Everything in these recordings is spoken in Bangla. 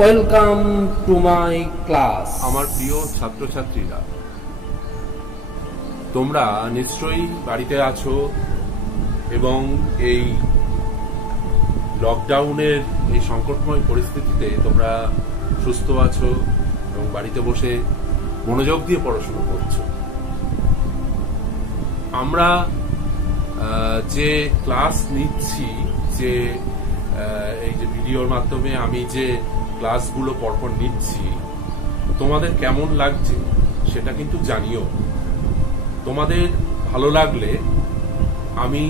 Welcome to my class. আমার প্রিয় ছাত্রছাত্রীরা, তোমরা নিশ্চয়ই বাড়িতে আছো এবং এই লকডাউনের এই সংকটময় পরিস্থিতিতে তোমরা সুস্থ আছো এবং বাড়িতে বসে মনোযোগ দিয়ে পড়াশোনা করছো। আমরা যে ক্লাস নিচ্ছি, যে এই যে ভিডিওর মাধ্যমে আমি যে ক্লাসগুলো পরপর নিচ্ছি, তোমাদের কেমন লাগছে সেটা কিন্তু জানিও। তোমাদের ভালো লাগলে আমি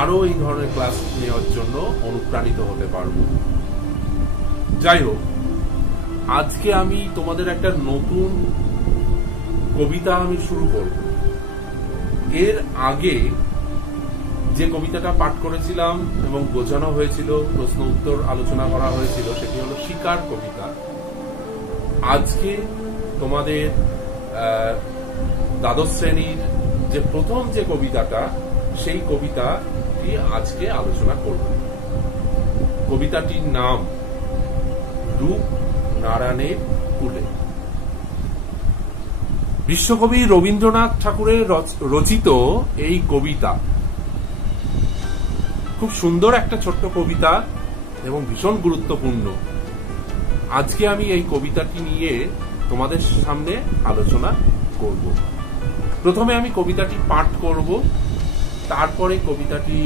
আরো এই ধরনের ক্লাস নেওয়ার জন্য অনুপ্রাণিত হতে পারবো। যাই হোক, আজকে আমি তোমাদের একটা নতুন কবিতা আমি শুরু করব। এর আগে যে কবিতাটা পাঠ করেছিলাম এবং বোঝানো হয়েছিল, প্রশ্ন উত্তর আলোচনা করা হয়েছিল, সেটি হলো শিকার কবিতা। আজকে তোমাদের দ্বাদশ শ্রেণীর যে প্রথম যে কবিতাটা, সেই কবিতাটি আজকে আলোচনা করব। কবিতাটির নাম রূপ নারায়ণের কুলে। বিশ্বকবি রবীন্দ্রনাথ ঠাকুরের রচিত এই কবিতা খুব সুন্দর একটা ছোট্ট কবিতা এবং ভীষণ গুরুত্বপূর্ণ। আজকে আমি এই কবিতাটি নিয়ে তোমাদের সামনে আলোচনা করব। প্রথমে আমি কবিতাটি পাঠ করব, তারপরে কবিতাটি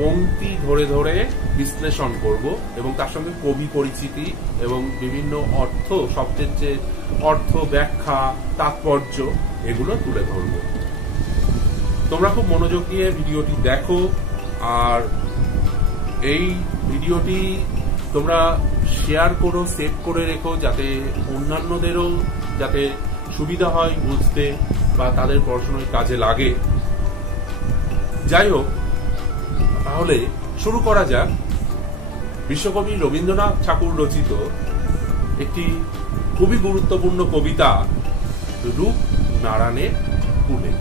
পংক্তি ধরে ধরে বিশ্লেষণ করব এবং তার সঙ্গে কবি পরিচিতি এবং বিভিন্ন অর্থ, শব্দের যে অর্থ, ব্যাখ্যা, তাৎপর্য, এগুলো তুলে ধরব। তোমরা খুব মনোযোগ দিয়ে ভিডিওটি দেখো, আর এই ভিডিওটি তোমরা শেয়ার করো, সেভ করে রেখো, যাতে অন্যান্যদেরও যাতে সুবিধা হয় বুঝতে বা তাদের পড়াশোনায় কাজে লাগে। যাই হোক, তাহলে শুরু করা যাক। বিশ্বকবি রবীন্দ্রনাথ ঠাকুর রচিত একটি খুবই গুরুত্বপূর্ণ কবিতা রূপ নারায়ণের কুলে।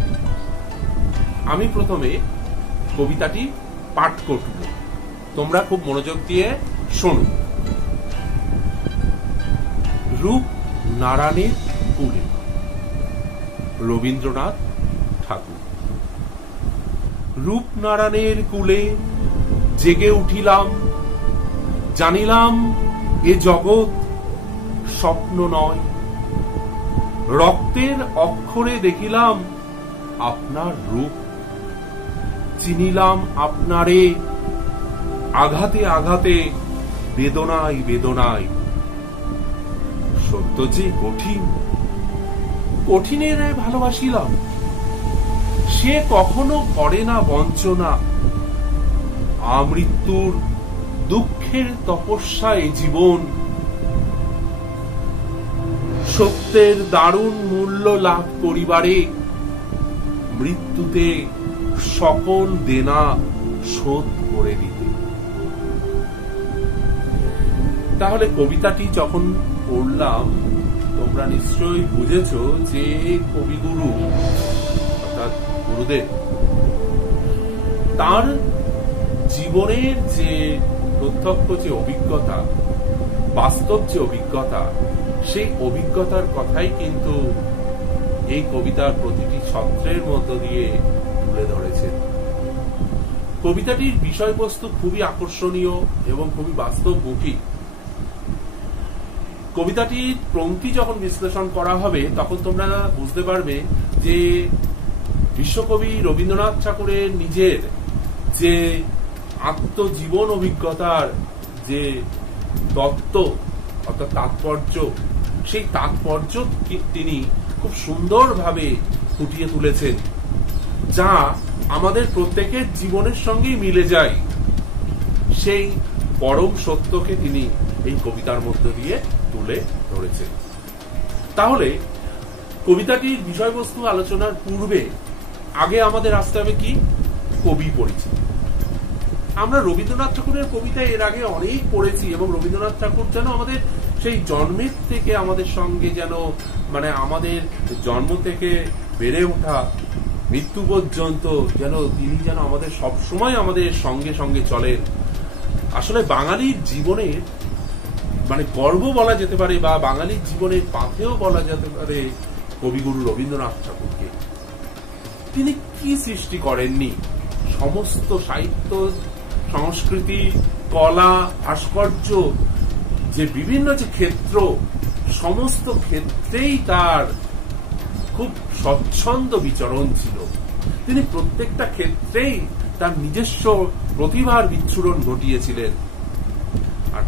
আমি প্রথমে কবিতাটি পাঠ করব, তোমরা খুব মনোযোগ দিয়ে শোনো। রূপ নারায়ণের কুলে, রবীন্দ্রনাথ ঠাকুর। রূপ নারায়ণের কুলে জেগে উঠিলাম, জানিলাম এ জগৎ স্বপ্ন নয়। রক্তের অক্ষরে দেখিলাম আপনার রূপ, চিনিলাম আপনারে আঘাতে আঘাতে, বেদনায় বেদনায়। সত্য যে কঠিন, কঠিনের ভালোবাসিলাম। সে কখনো করে না বঞ্চনা, আমৃত্যুর দুঃখের তপস্যায় জীবন। সত্যের দারুণ মূল্য লাভ করিবারে, মৃত্যুতে সকল দেনা শোধ করে দিতে। তাহলে কবিতাটি যখন পড়লাম, তোমরা নিশ্চয়ই বুঝেছ যে কবিগুরু অর্থাৎ গুরুদেব তার জীবনের যে প্রত্যক্ষ যে অভিজ্ঞতা, বাস্তব যে অভিজ্ঞতা, সেই অভিজ্ঞতার কথাই কিন্তু এই কবিতার প্রতিটি ছত্রের মধ্য দিয়ে তুলে ধরেছেন। কবিতাটির বিষয়বস্তু খুবই আকর্ষণীয় এবং খুবই বাস্তবমুখী। কবিতাটির পংক্তি যখন বিশ্লেষণ করা হবে, তখন তোমরা বুঝতে পারবে যে বিশ্বকবি রবীন্দ্রনাথ ঠাকুরের নিজের যে আত্মজীবন অভিজ্ঞতার যে তত্ত্ব অর্থাৎ তাৎপর্য, সেই তাৎপর্য তিনি খুব সুন্দরভাবে ফুটিয়ে তুলেছেন, যা আমাদের প্রত্যেকের জীবনের সঙ্গেই মিলে যায়। সেই পরম সত্যকে তিনি এই কবিতার মধ্য দিয়ে তুলে ধরেছেন। তাহলে কবিতাটির বিষয়বস্তু আলোচনার পূর্বে আগে আমাদের আসতে হবে কি? কবি পরিচিতি। আমরা রবীন্দ্রনাথ ঠাকুরের কবিতা এর আগে অনেক পড়েছি এবং রবীন্দ্রনাথ ঠাকুর যেন আমাদের সেই জন্মের থেকে আমাদের সঙ্গে যেন আমাদের জন্ম থেকে বেড়ে ওঠা মৃত্যু পর্যন্ত তিনি যেন আমাদের সবসময় আমাদের সঙ্গে সঙ্গে চলেন। আসলে বাঙালির জীবনের মানে গর্ব বলা যেতে পারে বা বাঙালির জীবনের পাথেও বলা যেতে পারে কবিগুরু রবীন্দ্রনাথ ঠাকুরকে। তিনি কি সৃষ্টি করেননি? সমস্ত সাহিত্য, সংস্কৃতি, কলা, ভাস্কর্য, যে বিভিন্ন যে ক্ষেত্র, সমস্ত ক্ষেত্রেই তার খুব স্বচ্ছন্দ বিচরণ ছিল। তিনি প্রত্যেকটা ক্ষেত্রেই তার নিজস্ব প্রতিভার বিচ্ছুরণ ঘটিয়েছিলেন। আর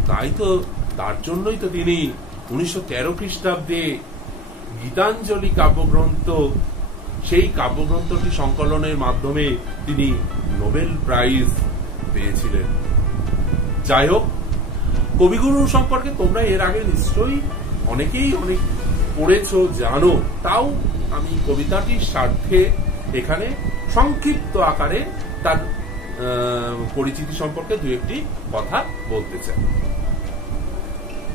তার জন্যই তো তিনি 1913 খ্রিস্টাব্দে গীতাঞ্জলি কাব্যগ্রন্থ, সেই কাব্যগ্রন্থটি সংকলনের মাধ্যমে তিনি নোবেল প্রাইজ পেয়েছিলেন। যাই হোক, কবিগুরু সম্পর্কে তোমরা এর আগে নিশ্চয়ই অনেকেই অনেক পড়েছো, জানো। তাও আমি কবিতাটির স্বার্থে এখানে সংক্ষিপ্ত আকারে তার পরিচিতি সম্পর্কে দু একটি কথা বলতে চাই।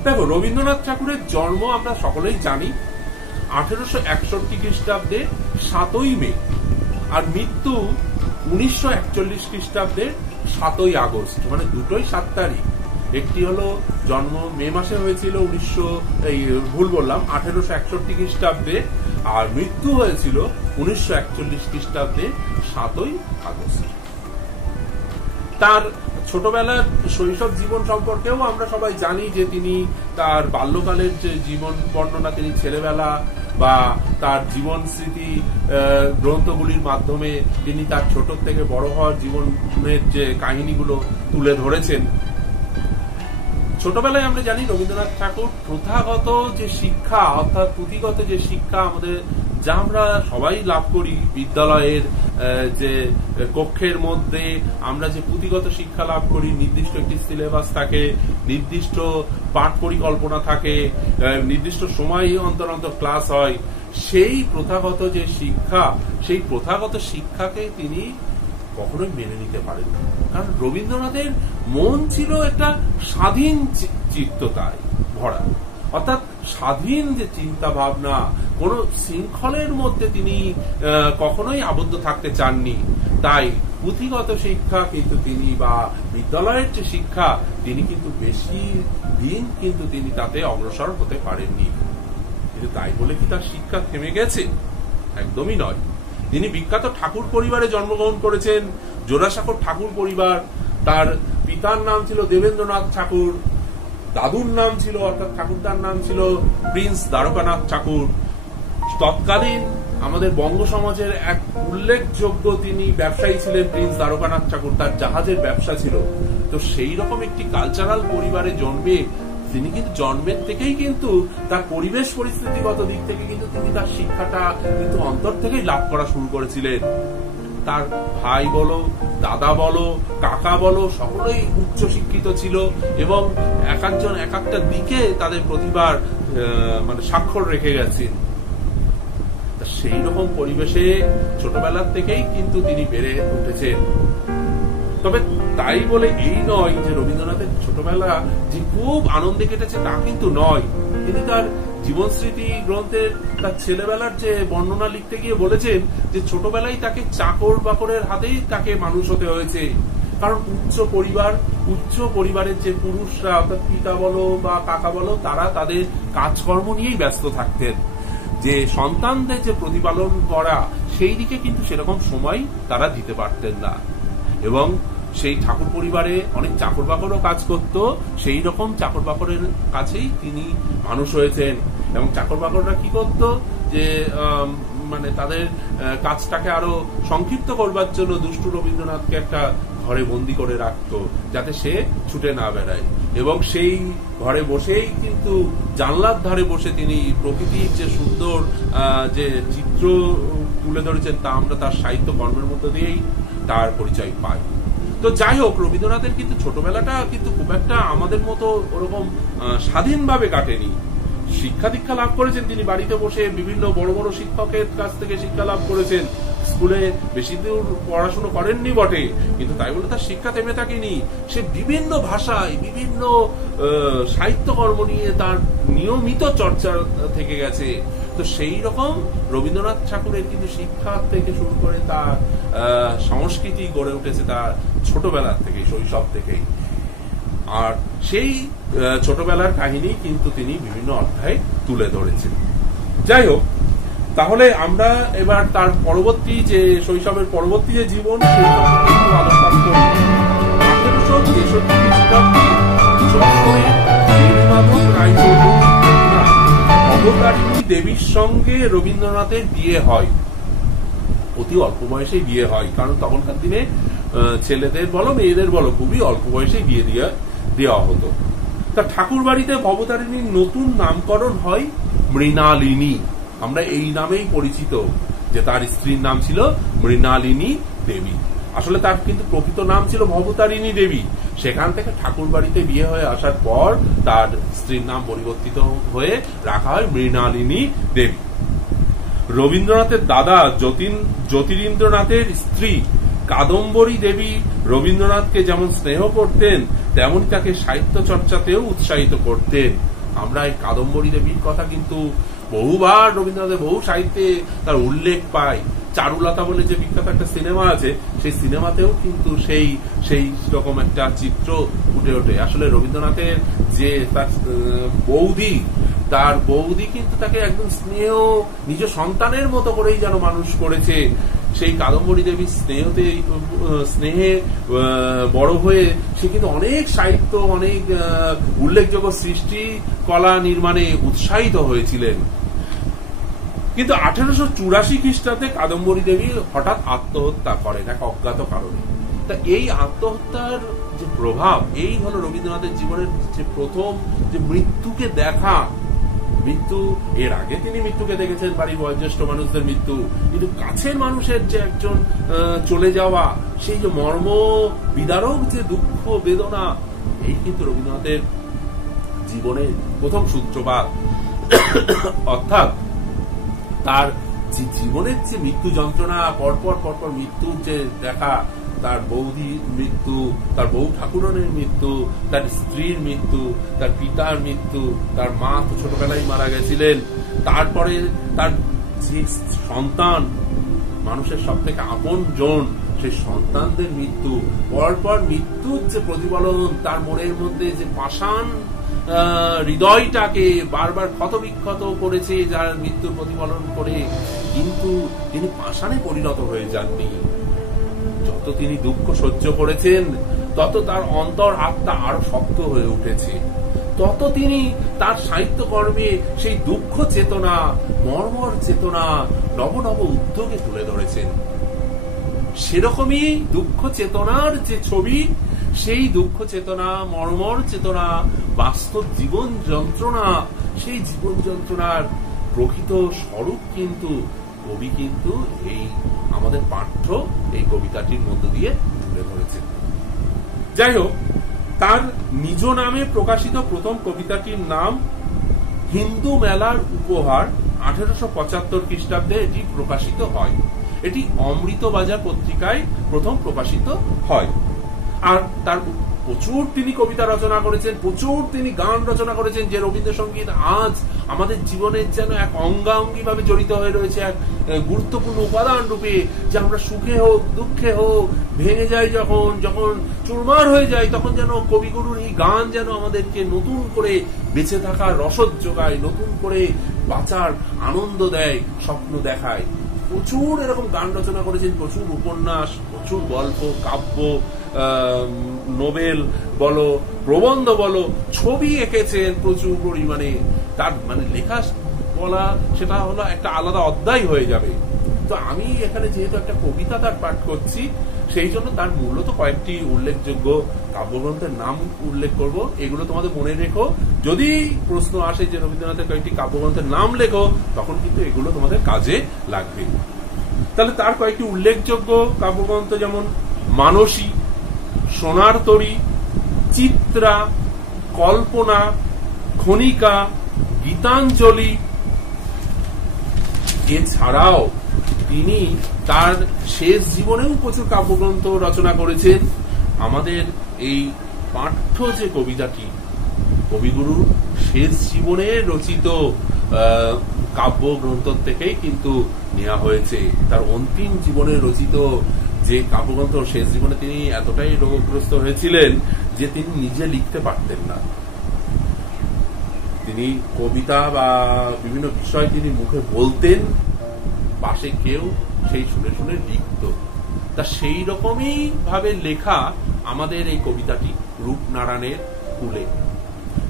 দেখো, রবীন্দ্রনাথ ঠাকুরের জন্ম আমরা সকলেই জানি 1861 খ্রিস্টাব্দে 7ই মে, আর মৃত্যু 1941 খ্রিস্টাব্দে 7ই আগস্ট, মানে দুটোই 7 তারিখ। একটি হলো জন্ম মে মাসে হয়েছিল 1861 খ্রিস্টাব্দে, আর মৃত্যু হয়েছিল 1941 খ্রিস্টাব্দে 7ই আগস্ট। তার ছোটবেলার শৈশব জীবন সম্পর্কেও আমরা সবাই জানি যে তিনি তার বাল্যকালের যে জীবন বর্ণনা, তিনি ছেলেবেলা বা তার জীবন স্মৃতি গ্রন্থগুলির মাধ্যমে তিনি তার ছোট থেকে বড় হওয়ার জীবনের যে কাহিনীগুলো তুলে ধরেছেন। ছোটবেলায় আমরা জানি রবীন্দ্রনাথ ঠাকুর প্রথাগত যে শিক্ষা, অর্থাৎ পুঁথিগত যে শিক্ষা আমাদের, যা আমরা সবাই লাভ করি বিদ্যালয়ের যে কক্ষের মধ্যে, আমরা যে পুঁথিগত শিক্ষা লাভ করি, নির্দিষ্ট একটি সিলেবাস থাকে, নির্দিষ্ট পাঠ পরিকল্পনা থাকে, নির্দিষ্ট সময় অন্তর অন্তর ক্লাস হয়, সেই প্রথাগত যে শিক্ষা, সেই প্রথাগত শিক্ষাকে তিনি কখনোই মেনে নিতে পারেন। কারণ রবীন্দ্রনাথের মন ছিল একটা স্বাধীন চিত্ততায় ভরা, অর্থাৎ স্বাধীন যে চিন্তা ভাবনা, কোন শৃঙ্খলের মধ্যে তিনি কখনোই আবদ্ধ থাকতে চাননি। তাই পুঁথিগত শিক্ষা কিন্তু তিনি, বা বিদ্যালয়ের যে শিক্ষা, তিনি কিন্তু বেশি দিন কিন্তু তিনি তাতে অগ্রসর হতে পারেননি। কিন্তু তাই বলে কি তার শিক্ষা থেমে গেছে? একদমই নয়। তিনি বিখ্যাত ঠাকুর পরিবারে জন্মগ্রহণ করেছেন, জোড়াসাঁকোর ঠাকুর পরিবার। তার পিতার নাম ছিল দেবেন্দ্রনাথ ঠাকুর, দাদুর নাম ছিল, অর্থাৎ ঠাকুরদার নাম ছিল প্রিন্স দ্বারকানাথ ঠাকুর। তৎকালীন আমাদের বঙ্গ সমাজের এক উল্লেখযোগ্য তিনি ব্যবসায়ী ছিলেন প্রিন্স দ্বারকানাথ ঠাকুর, তার জাহাজের ব্যবসা ছিল। তো সেই রকম একটি কালচারাল পরিবারে জন্মে তিনি কিন্তু জন্মের থেকেই কিন্তু তার পরিবেশ পরিস্থিতিগত দিক থেকে কিন্তু তিনি তার শিক্ষাটা কিন্তু অন্তর থেকেই লাভ করা শুরু করেছিলেন। তার ভাই বলো, দাদা বলো, কাকা বলো, সকলেই উচ্চ শিক্ষিত ছিল এবং এক একজন এক একটা দিকে তাদের প্রতিভার মানে স্বাক্ষর রেখে গেছেন। সেই রকম পরিবেশে ছোটবেলার থেকেই কিন্তু তিনি বেড়ে উঠেছেন। তবে তাই বলে এই নয় যে রবীন্দ্রনাথের ছোটবেলা যে খুব আনন্দে কেটেছে, তা কিন্তু নয়। তিনি তার জীবন স্মৃতি গ্রন্থের তার ছেলেবেলার যে বর্ণনা লিখতে গিয়ে বলেছেন যে ছোটবেলায় তাকে চাকর বাকরের হাতেই তাকে মানুষ হতে হয়েছে। কারণ উচ্চ পরিবারের যে পুরুষরা, অর্থাৎ পিতা বলো বা কাকা বলো, তারা তাদের কাজকর্ম নিয়েই ব্যস্ত থাকতেন। যে সন্তানদের যে প্রতিপালন করা, সেই দিকে কিন্তু সেরকম সময় তারা দিতে পারতেন না। এবং সেই ঠাকুর পরিবারে অনেক চাকর বাকরও কাজ করত, সেই রকম চাকর বাকরের কাছেই তিনি মানুষ হয়েছেন। এবং চাকর বাকররা কি করত, যে মানে তাদের কাজটাকে আরো সংক্ষিপ্ত করবার জন্য দুষ্টু রবীন্দ্রনাথকে একটা ঘরে বন্দি করে রাখতো, যাতে সে ছুটে না বেড়ায়। এবং সেই ঘরে বসেই কিন্তু জানলার ধারে বসে তিনি প্রকৃতির যে সুন্দর যে চিত্র তুলে ধরেছেন, তা আমরা তার সাহিত্য কর্মের মধ্য দিয়েই তার পরিচয় পাই। তো যাই হোক, রবীন্দ্রনাথের কিন্তু ছোটবেলাটা কিন্তু খুব একটা আমাদের মতো ওরকম স্বাধীনভাবে কাটেনি। শিক্ষা দীক্ষা লাভ করেছেন তিনি বাড়িতে বসে, বিভিন্ন বড় বড় শিক্ষকের কাছ থেকে শিক্ষা লাভ করেছেন। স্কুলে বেশি দূর পড়াশুনো করেননি বটে, কিন্তু তাই বলে তার শিক্ষা থেমে থাকেনি। সে বিভিন্ন ভাষায়, বিভিন্ন সাহিত্যকর্ম নিয়ে তার নিয়মিত চর্চা থেকে গেছে। তো সেই রকম রবীন্দ্রনাথ ঠাকুরের কিন্তু শিক্ষা থেকে শুরু করে তার সংস্কৃতি গড়ে উঠেছে তার ছোটবেলা থেকে, শৈশব থেকেই। আর সেই ছোটবেলার কাহিনী কিন্তু তিনি বিভিন্ন অধ্যায়ে তুলে ধরেছেন। যাই হোক, তাহলে আমরা এবার তার পরবর্তী যে শৈশবের পরবর্তী যে জীবন সেই সম্পর্কে একটু আলোকপাত করি। 1863 খ্রিস্টাব্দে যশোরে নীলমাধব রায়চৌধুরী অবতারিণী দেবীর সঙ্গে রবীন্দ্রনাথের বিয়ে হয়। অতি অল্প বয়সেই বিয়ে হয়, কারণ তখনকার দিনে ছেলেদের বলো মেয়েদের বলো খুবই অল্প বয়সে বিয়ে দেওয়া হতো। তা ঠাকুর বাড়িতে ভবতারিণীর নতুন নামকরণ হয় মৃণালিনী। আমরা এই নামেই পরিচিত যে তার স্ত্রীর নাম ছিল মৃণালিনী দেবী। আসলে তার কিন্তু প্রকৃত নাম ছিল ভবতারিণী দেবী। সেখান থেকে ঠাকুর বাড়িতে বিয়ে হয়ে আসার পর তার স্ত্রীর নাম পরিবর্তিত হয়ে রাখা হয় মৃণালিনী দেবী। রবীন্দ্রনাথের দাদা জ্যোতিরিন্দ্রনাথের স্ত্রী কাদম্বরী দেবী রবীন্দ্রনাথকে যেমন স্নেহ করতেন তেমন তাকে সাহিত্য চর্চাতেও উৎসাহিত করতেন। আমরা এই কাদম্বরী দেবীর কথা কিন্তু বহুবার রবীন্দ্রনাথের বহু সাহিত্যে তার উল্লেখ পাই। চারুলতা বলে যে বিখ্যাত একটা সিনেমা আছে, সেই সিনেমাতেও কিন্তু সেই রকম একটা চিত্র ফুটে ওঠে। আসলে রবীন্দ্রনাথের যে তার বৌদি কিন্তু তাকে একদম নিজ সন্তানের মতো করেই যেন মানুষ করেছে। সেই কাদম্বরী দেবীর স্নেহে বড় হয়ে সে কিন্তু অনেক সাহিত্য, অনেক উল্লেখযোগ্য সৃষ্টি কলা নির্মাণে উৎসাহিত হয়েছিলেন। কিন্তু 1884 খ্রিস্টাব্দে কাদম্বরী দেবী হঠাৎ আত্মহত্যা করেন এক অজ্ঞাত কারণে। তা এই আত্মহত্যার যে প্রভাব, এই হলো রবীন্দ্রনাথের জীবনের যে প্রথম যে মৃত্যুকে দেখা। মৃত্যু, এর আগে তিনি মৃত্যুকে দেখেছেন, বাড়ির বয়োজ্যেষ্ঠ মানুষদের মৃত্যু, কিন্তু কাছের মানুষের যে একজন চলে যাওয়া, সেই যে মর্ম বিদারক যে দুঃখ বেদনা, এই কিন্তু রবীন্দ্রনাথের জীবনের প্রথম সূত্রপাত। অর্থাৎ তার যে জীবনের যে মৃত্যু যন্ত্রণা, পরপর মৃত্যুর যে দেখা, তার বৌদির মৃত্যু, তার বউ ঠাকুরনের মৃত্যু, তার স্ত্রীর মৃত্যু, তার পিতার মৃত্যু, তার মা তো ছোটবেলায় মারা গেছিলেন, তারপরে তার যে সন্তান, মানুষের সব থেকে আপন জন, সেই সন্তানদের মৃত্যু, পরপর মৃত্যুর যে প্রতিফলন, তার মনের মধ্যে যে পাষাণ হৃদয়টাকে বারবার ক্ষতবিক্ষত করেছে যার মৃত্যুর প্রতিফলন করে, কিন্তু তিনি পাষাণে পরিণত হয়ে যাননি। যত তিনি দুঃখ সহ্য করেছেন তত তার অন্তর আত্মা আরো শক্ত হয়ে উঠেছে, তত তিনি তার সাহিত্যকর্মে সেই দুঃখ চেতনা, মর্মর চেতনা নব নব উদ্যোগে তুলে ধরেছেন। সেরকমই দুঃখ চেতনার যে ছবি, সেই দুঃখ চেতনা, মর্মর চেতনা, বাস্তব জীবন যন্ত্রণা, সেই জীবন যন্ত্রণার প্রকৃত স্বরূপ কিন্তু কবি কিন্তু এই আমাদের পাঠ্য এই কবিতাটির মধ্য দিয়ে তুলে ধরেছেন। যাই হোক, তার নিজ নামে প্রকাশিত প্রথম কবিতাটির নাম হিন্দু মেলার উপহার। 1875 খ্রিস্টাব্দে এটি প্রকাশিত হয়। এটি অমৃতবাজার পত্রিকায় প্রথম প্রকাশিত হয়। আর তার প্রচুর তিনি কবিতা রচনা করেছেন, প্রচুর তিনি গান রচনা করেছেন, যে রবীন্দ্রসঙ্গীত আজ আমাদের জীবনের যেন এক অঙ্গাঙ্গি ভাবে জড়িত হয়ে রয়েছে, এক গুরুত্বপূর্ণ উপাদান রূপে, যে আমরা সুখে হোক দুঃখে হোক ভেঙে যাই, যখন চুরমার হয়ে যায়, তখন যেন কবিগুরুর এই গান যেন আমাদেরকে নতুন করে বেঁচে থাকার রসদ যোগায়, নতুন করে বাঁচার আনন্দ দেয়, স্বপ্ন দেখায়। প্রচুর এরকম গান রচনা করেছেন, প্রচুর উপন্যাস, প্রচুর গল্প, কাব্য, নোবেল বলো, প্রবন্ধ বলো, ছবি এঁকেছেন প্রচুর পরিমাণে। তার মানে লেখা বলা সেটা হলো একটা আলাদা অধ্যায় হয়ে যাবে। তো আমি এখানে যেহেতু একটা কবিতা তার পাঠ করছি, সেই জন্য তার মূলত কয়েকটি উল্লেখযোগ্য কাব্যগ্রন্থের নাম উল্লেখ করব। এগুলো তোমাদের মনে রেখো, যদি প্রশ্ন আসে যে রবীন্দ্রনাথের কয়েকটি কাব্যগ্রন্থের নাম লেখো, তখন কিন্তু এগুলো তোমাদের কাজে লাগবে। তাহলে তার কয়েকটি উল্লেখযোগ্য কাব্যগ্রন্থ যেমন মানসী, সোনার তরী, চিত্রা, কল্পনা, খনিকা, গীতাঞ্জলি। এছাড়াও তিনি তার শেষ জীবনেও প্রচুর কাব্যগ্রন্থ রচনা করেছেন। আমাদের এই পাঠ্য যে কবিতাটি কবিগুরুর শেষ জীবনে রচিত কাব্যগ্রন্থ থেকেই কিন্তু নেওয়া হয়েছে। তার অন্তিম জীবনে রচিত যে কাব্যগ্রন্থ, শেষ জীবনে তিনি এতটাই রোগগ্রস্ত হয়েছিলেন যে তিনি নিজে লিখতে পারতেন না। তিনি কবিতা বা বিভিন্ন বিষয় তিনি মুখে বলতেন, পাশে কেউ সেই শুনে শুনে লিখত। তা সেই রকমই ভাবে লেখা আমাদের এই কবিতাটি রূপনারায়ণের কুলে।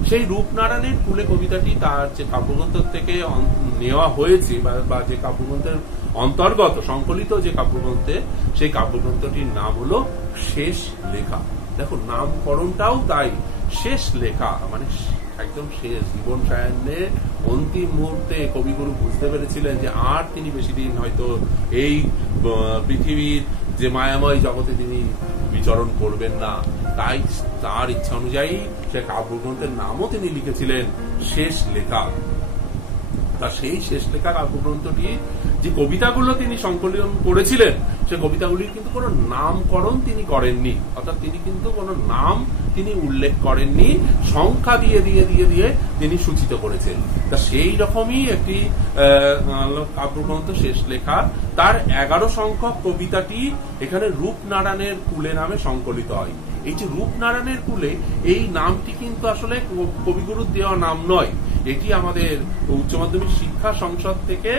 সেই রূপনারায়ণের কুলে কবিতাটি তার যে কাব্যগ্রন্থ থেকে নেওয়া হয়েছে বা যে কাব্যগ্রন্থের অন্তর্গত সংকলিত যে কাব্যগ্রন্থে, সেই কাব্যগ্রন্থটির নাম হলো শেষ লেখা। দেখো নামকরণটাও তাই, শেষ লেখা মানে একদম শেষ। জীবন সায়ান্নের অন্তিম মুহূর্তে কবিগুরু বুঝতে পেরেছিলেন যে আর তিনি বেশি দিন হয়তো এই পৃথিবীর যে মায়াময় জগতে তিনি বিচরণ করবেন না। তাই তার ইচ্ছা অনুযায়ী সে কাব্যগ্রন্থের নামও তিনি লিখেছিলেন শেষ লেখা। তা সেই শেষ লেখা কাব্যগ্রন্থটি যে কবিতাগুলো তিনি সংকলন করেছিলেন, সে কবিতাগুলির কিন্তু কোনো নামকরণ তিনি করেননি, অর্থাৎ তিনি কিন্তু কোনো নাম তিনি উল্লেখ করেননি, সংখ্যা দিয়ে দিয়ে দিয়ে দিয়ে তিনি সূচিত করেছেন। তা সেই রকমই একটি কাব্যগ্রন্থ শেষ লেখা, তার 11 সংখ্যক কবিতাটি এখানে রূপনারায়ণের কুলে নামে সংকলিত হয়। এই যে রূপনারায়ণের কুলে, এই নামটি কিন্তু আসলে কবিগুরুর দেওয়া নাম নয়, এটি আমাদের উচ্চ মাধ্যমিক শিক্ষা সংসদ থেকে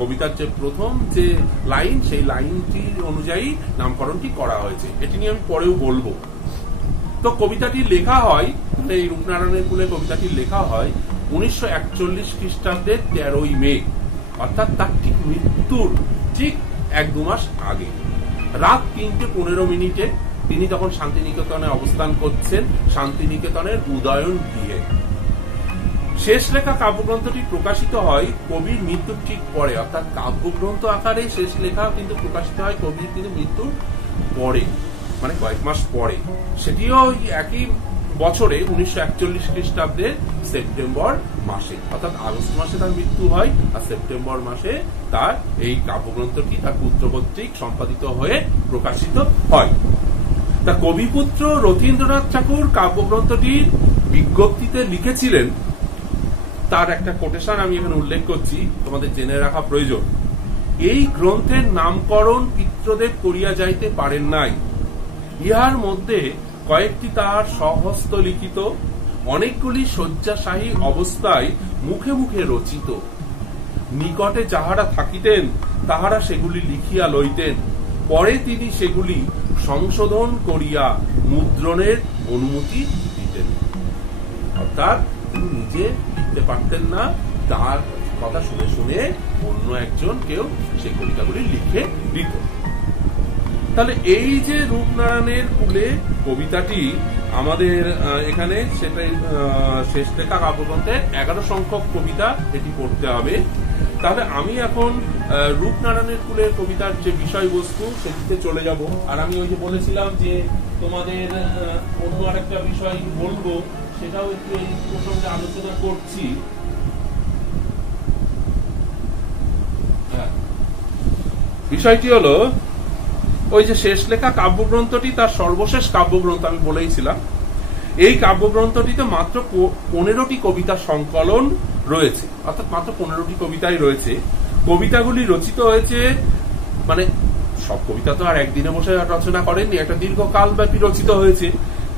কবিতার যে প্রথম যে লাইন, সেই লাইনটি অনুযায়ী নামকরণটি করা হয়েছে। এটি নিয়ে আমি পরেও বলবো। তো কবিতাটি লেখা হয়, এই রূপনারায়ণের কুলে কবিতাটি লেখা হয় 1941 খ্রিস্টাব্দের 13ই মে, অর্থাৎ তার ঠিক মৃত্যুর ঠিক 1-2 মাস আগে, রাত 3:15 তিনি তখন শান্তিনিকেতনে অবস্থান করছেন, শান্তিনিকেতনের উদয়ন গৃহে। শেষ লেখা কাব্যগ্রন্থটি প্রকাশিত হয় কবির মৃত্যুর ঠিক পরে, অর্থাৎ কাব্যগ্রন্থ আকারে শেষ লেখা কিন্তু প্রকাশিত হয় কবির কিন্তু মৃত্যুর পরে, মানে কয়েক মাস পরে। সেটিও একই বছরে 1941 খ্রিস্টাব্দের সেপ্টেম্বর মাসে, অর্থাৎ আগস্ট মাসে তার মৃত্যু হয়, আর সেপ্টেম্বর মাসে তার এই কাব্যগ্রন্থটি তার পুত্র কর্তৃক সম্পাদিত হয়ে প্রকাশিত হয়। তা কবিপুত্র রথীন্দ্রনাথ ঠাকুর কাব্যগ্রন্থটির বিজ্ঞপ্তিতে লিখেছিলেন, তার একটা কোটেশন আমি এখানে উল্লেখ করছি, তোমাদের জেনে রাখা প্রয়োজন। এই গ্রন্থের নামকরণ পিতৃদেব করিয়া যাইতে পারেন নাই, ইহার মধ্যে কয়েকটি তাহার স্বহস্ত লিখিত, অনেকগুলি শয্যাশায়ী অবস্থায় মুখে মুখে রচিত। নিকটে যাহারা থাকিতেন তাহারা সেগুলি লিখিয়া লইতেন, পরে তিনি সেগুলি সংশোধন করিয়া মুদ্রণের অনুমতি দিতেন। অর্থাৎ তিনি নিজে লিখতে পারতেন না, তার কথা শুনে শুনে অন্য একজন কেউ সেই কবিতাগুলি লিখে দিত। তাহলে এই যে রূপনারায়ণের কুলে কবিতাটি আমাদের এখানে, সেটাই শেষ লেখা কাব্যগ্রন্থের 11 সংখ্যক কবিতা এটি পড়তে হবে। তাহলে আমি এখন রূপনারায়ণের কুলের কবিতার যে বিষয়বস্তু সেটিতে চলে যাব। আর আমি ওই যে বলেছিলাম যে তোমাদের অন্য আরেকটা বিষয় বলবো, সেটাও একটু এই প্রসঙ্গে আলোচনা করছি। বিষয়টি হলো ওই যে শেষ লেখা কাব্যগ্রন্থটি তার সর্বশেষ কাব্যগ্রন্থ আমি বলেইছিলাম। এই কাব্যগ্রন্থটিতে মাত্র 15টি কবিতা সংকলন রয়েছে, অর্থাৎ মাত্র 15টি কবিতাই রয়েছে। কবিতাগুলি রচিত হয়েছে, মানে সব কবিতা তো আর একদিনে বসে রচনা করেননি, একটা দীর্ঘকাল ব্যাপী রচিত হয়েছে।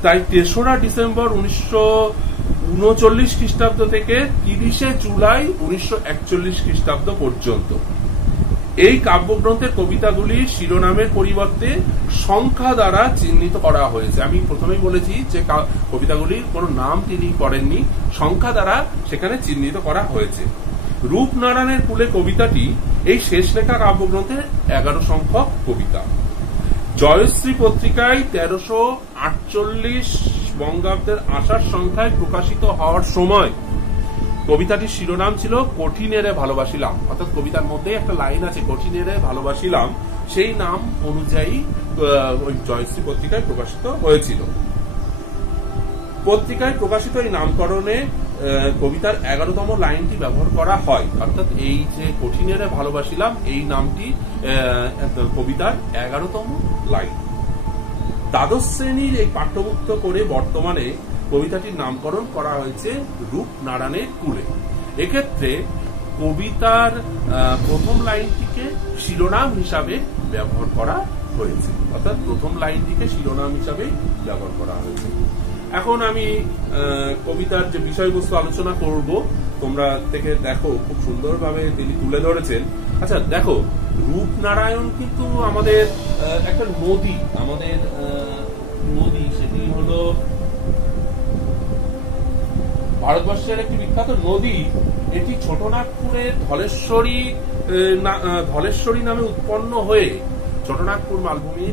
তাই 3রা ডিসেম্বর 1939 খ্রিস্টাব্দ থেকে 30শে জুলাই 1941 খ্রিস্টাব্দ পর্যন্ত এই কাব্যগ্রন্থের কবিতাগুলি শিরোনামের পরিবর্তে সংখ্যা দ্বারা চিহ্নিত করা হয়েছে। আমি প্রথমেই বলেছি যে কবিতাগুলির কোনো নাম তিনি করেননি, সংখ্যা দ্বারা সেখানে চিহ্নিত করা হয়েছে। রূপনারায়ণের কুলে কবিতাটি এই শেষ লেখা কাব্যগ্রন্থের 11 সংখ্যক কবিতা। জয়শ্রী পত্রিকায় 1348 বঙ্গাব্দের আষাঢ় সংখ্যায় প্রকাশিত হওয়ার সময় কবিতাটির শিরোনাম ছিল কঠিনেরে ভালোবাসিলাম, অর্থাৎ কবিতার মধ্যে একটা লাইন আছে কঠিনেরে ভালোবাসিলাম, সেই নাম অনুযায়ী ওই জয়শ্রী পত্রিকায় প্রকাশিত হয়েছিল। পত্রিকায় প্রকাশিত এই নামকরণে কবিতার 11তম লাইনটি ব্যবহার করা হয়, অর্থাৎ এই যে কঠিনেরে ভালোবাসিলাম এই নামটি কবিতার 11তম লাইন। দ্বাদশ শ্রেণীর এই পাঠ্যভুক্ত করে বর্তমানে কবিতাটির নামকরণ করা হয়েছে রূপনারায়ণের কুলে। এক্ষেত্রে কবিতার প্রথম লাইনটিকে শিরোনাম হিসাবে ব্যবহার করা হয়েছে, অর্থাৎ প্রথম লাইনটিকে শিরোনাম হিসাবে ব্যবহার করা হয়েছে। এখন আমি কবিতার যে বিষয়বস্তু আলোচনা করব, তোমরা থেকে দেখো খুব সুন্দরভাবে তিনি তুলে ধরেছেন। আচ্ছা দেখো, রূপনারায়ণ কিন্তু আমাদের একটা নদী, আমাদের নদী, সেটি হলো ভারতবর্ষের একটি বিখ্যাত নদী। এটি ছোটনাগপুরের ধলেশ্বরী নামে উৎপন্ন হয়ে, ছোটনাগপুর মালভূমি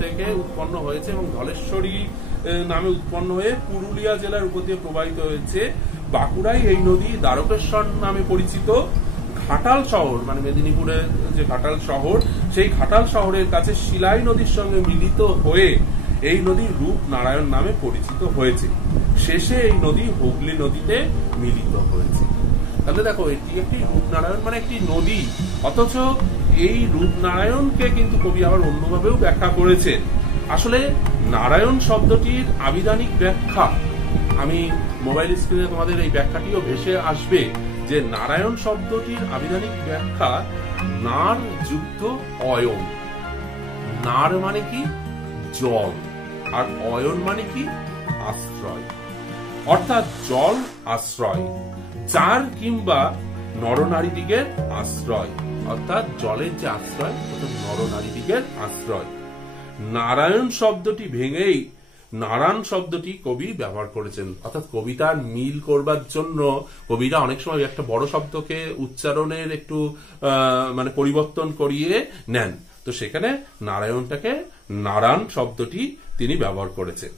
থেকে উৎপন্ন হয়েছে এবং ধলেশ্বরী নামে উৎপন্ন হয়ে পুরুলিয়া জেলার উপর দিয়ে প্রবাহিত হয়েছে। বাঁকুড়ায় এই নদী দ্বারকেশ্বর নামে পরিচিত। ঘাটাল শহর, মানে মেদিনীপুরের যে ঘাটাল শহর, সেই ঘাটাল শহরের কাছে শিলাই নদীর সঙ্গে মিলিত হয়ে এই নদী রূপনারায়ণ নামে পরিচিত হয়েছে। শেষে এই নদী হুগলি নদীতে মিলিত হয়েছে। তাহলে দেখো, এটি একটি রূপনারায়ণ মানে একটি নদী, অথচ এই রূপনারায়ণকে কিন্তু কবি আবার অন্যভাবেও ব্যাখ্যা করেছেন। আসলে নারায়ণ শব্দটির আবিধানিক ব্যাখ্যা, আমি মোবাইল স্ক্রিনে তোমাদের এই ব্যাখ্যাটিও ভেসে আসবে, যে নারায়ণ শব্দটির আবিধানিক ব্যাখ্যা নার যুক্ত অয়ন। নার মানে কি? জল। আর অয়ন মানে কি? আশ্রয়, অর্থাৎ জল আশ্রয়, চার কিংবা নরনারীদিগের আশ্রয়, অর্থাৎ জলের যে আশ্রয়, অর্থাৎ নরনারীদিগের আশ্রয়। নারায়ণ শব্দটি ভেঙেই নারায়ণ শব্দটি কবি ব্যবহার করেছেন, অর্থাৎ কবিতার মিল করবার জন্য কবিরা অনেক সময় একটা বড় শব্দকে উচ্চারণের একটু মানে পরিবর্তন করিয়ে নেন। তো সেখানে নারায়ণটাকে নারায়ণ শব্দটি তিনি ব্যবহার করেছেন।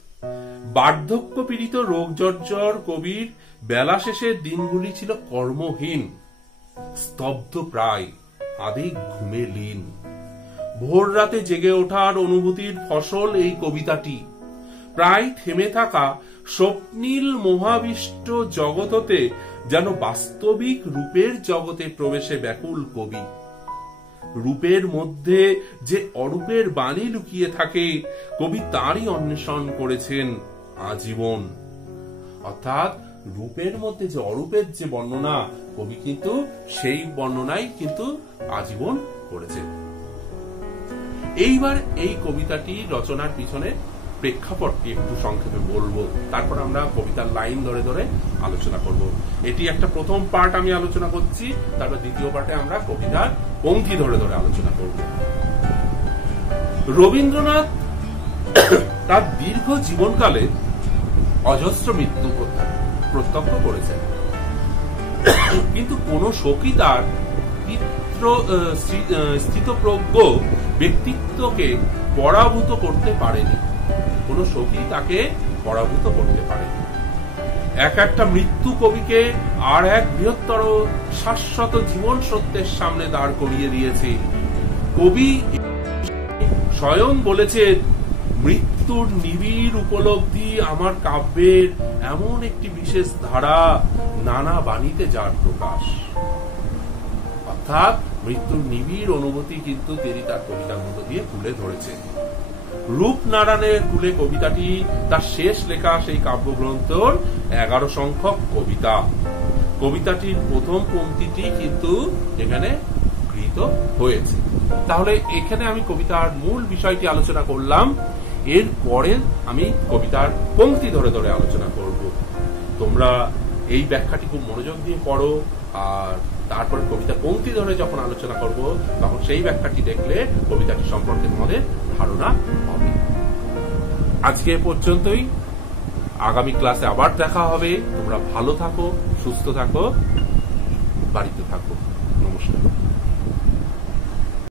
বার্ধক্য পীড়িত রোগ জর্জর কবির বেলা শেষের দিনগুলি ছিল কর্মহীন, স্তব্ধ প্রায়, আদি ঘুমে লীন। ভোর রাতে জেগে ওঠার অনুভূতির ফসল এই কবিতাটি। প্রায় থেমে থাকা স্বপ্নীল মোহাবিষ্ট জগৎ হতে যেন বাস্তবিক রূপের জগতে প্রবেশে ব্যাকুল কবি। রূপের মধ্যে যে অরূপের বাণী লুকিয়ে থাকে, কবি তারই অন্বেষণ করেছেন আজীবন। অর্থাৎ রূপের মধ্যে যে অরূপের যে বর্ণনা, কবি কিন্তু সেই বর্ণনাই কিন্তু আজীবন করেছেন। এইবার এই কবিতাটি রচনার পিছনে প্রেক্ষাপটটি একটু সংক্ষেপে বলবো, তারপর আমরা কবিতার লাইন ধরে ধরে আলোচনা করব। এটি একটা প্রথম পার্ট আমি আলোচনা করছি, তারপর দ্বিতীয় পার্টে আমরা কবিতার পংক্তি ধরে ধরে আলোচনা করব। রবীন্দ্রনাথ তার দীর্ঘ জীবনকালে অজস্র মৃত্যু প্রত্যক্ষ করেছেন, কিন্তু কোন শোকই তার স্থিতপ্রজ্ঞ ব্যক্তিত্বকে পরাভূত করতে পারেনি। কোন শোকই তাকে পরাভূত করতে পারেনি। এক একটা মৃত্যু কবিকে আর এক বৃহত্তর শাশ্বত জীবন সত্যের সামনে দাঁড় করিয়ে দিয়েছে। কবি স্বয়ং বলেছেন, মৃত্যুর নিবিড় উপলব্ধি আমার কাব্যের এমন একটি বিশেষ ধারা, নানা বাণীতে যার প্রকাশ। অর্থাৎ মৃত্যুর নিবিড় অনুভূতি কিন্তু তিনি তার কবিতার মধ্য দিয়ে তুলে ধরেছেন। রূপনারায়ণের কুলে কবিতাটি তার শেষ লেখা সেই কাব্যগ্রন্থর 11 সংখ্যক কবিতা। কবিতাটির প্রথম পংক্তিটি কিন্তু এখানে গৃহীত হয়েছে। তাহলে এখানে আমি কবিতার মূল বিষয়টি আলোচনা করলাম, এরপরে আমি কবিতার পংক্তি ধরে ধরে আলোচনা করব। তোমরা এই ব্যাখ্যাটি খুব মনোযোগ দিয়ে পড়ো, আর তারপরে কবিতা পংক্তি ধরে যখন আলোচনা করব, তখন সেই ব্যাখ্যাটি দেখলে কবিতাটি সম্পর্কে তোমাদের ধারণা হবে। আজকে পর্যন্তই, আগামী ক্লাসে আবার দেখা হবে। তোমরা ভালো থাকো, সুস্থ থাকো, বাড়িতে থাকো। নমস্কার।